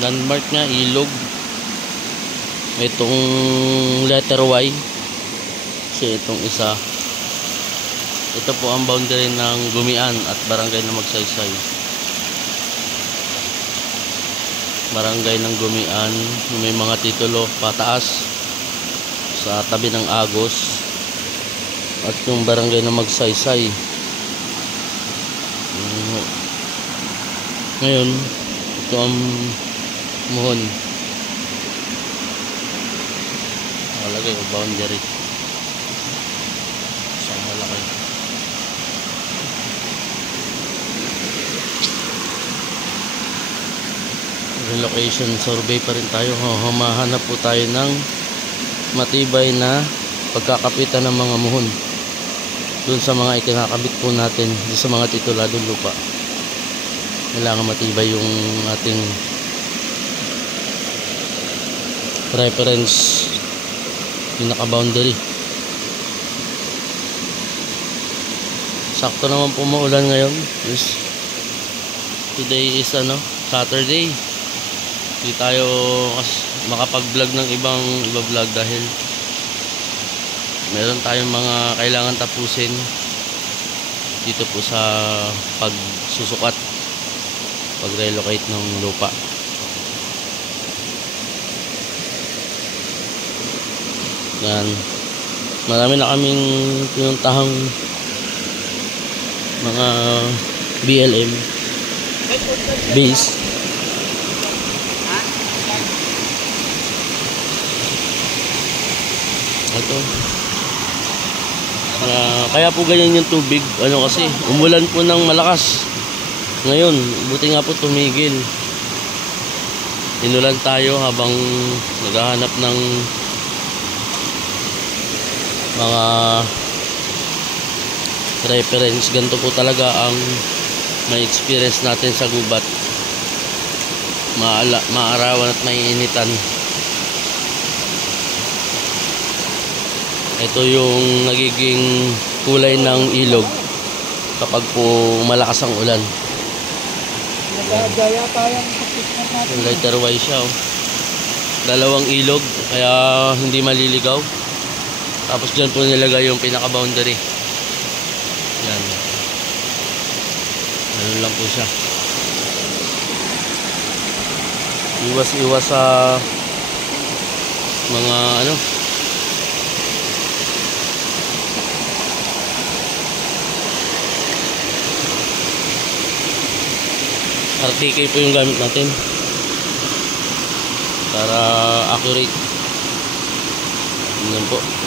Landmark niya, ilog. Itong letter Y. Kasi itong isa. Ito po ang boundary ng Gumian at barangay ng Magsaysay. Barangay ng Gumian, may mga titulo pataas sa tabi ng Agos. At yung barangay ng Magsaysay. Ngayon, ito ang Muhon. Nakalagay o boundary. Isang malaki. Relocation survey pa rin tayo. Humahanap po tayo ng matibay na pagkakapitan ng mga muhon doon sa mga ikinakabit po natin, doon sa mga tituladong lupa. Kailangan matibay yung ating reference pinaka-boundary. Sakto naman po maulan ngayon. Today is Saturday. Hindi tayo makapag-vlog ng ibang vlog dahil meron tayong mga kailangan tapusin dito po sa pagsusukat, pag-relocate ng lupa. Yan. Marami na kaming pinuntahang mga BLM base. Ito. Kaya po ganyan yung tubig. Kasi umulan po ng malakas. Ngayon, buti nga po tumigil. Inulan tayo habang naghahanap ng mga reference. Ganito po talaga ang may experience natin sa gubat. Maarawan at maiinitan. Ito yung nagiging kulay ng ilog kapag po malakas ang ulan. Yung letter Y siya. Dalawang ilog kaya hindi maliligaw. Tapos dyan po nilagay yung pinaka-boundary. Yan. Ganun lang po siya. Iwas-iwas sa mga RTK po yung gamit natin para accurate. Yan po.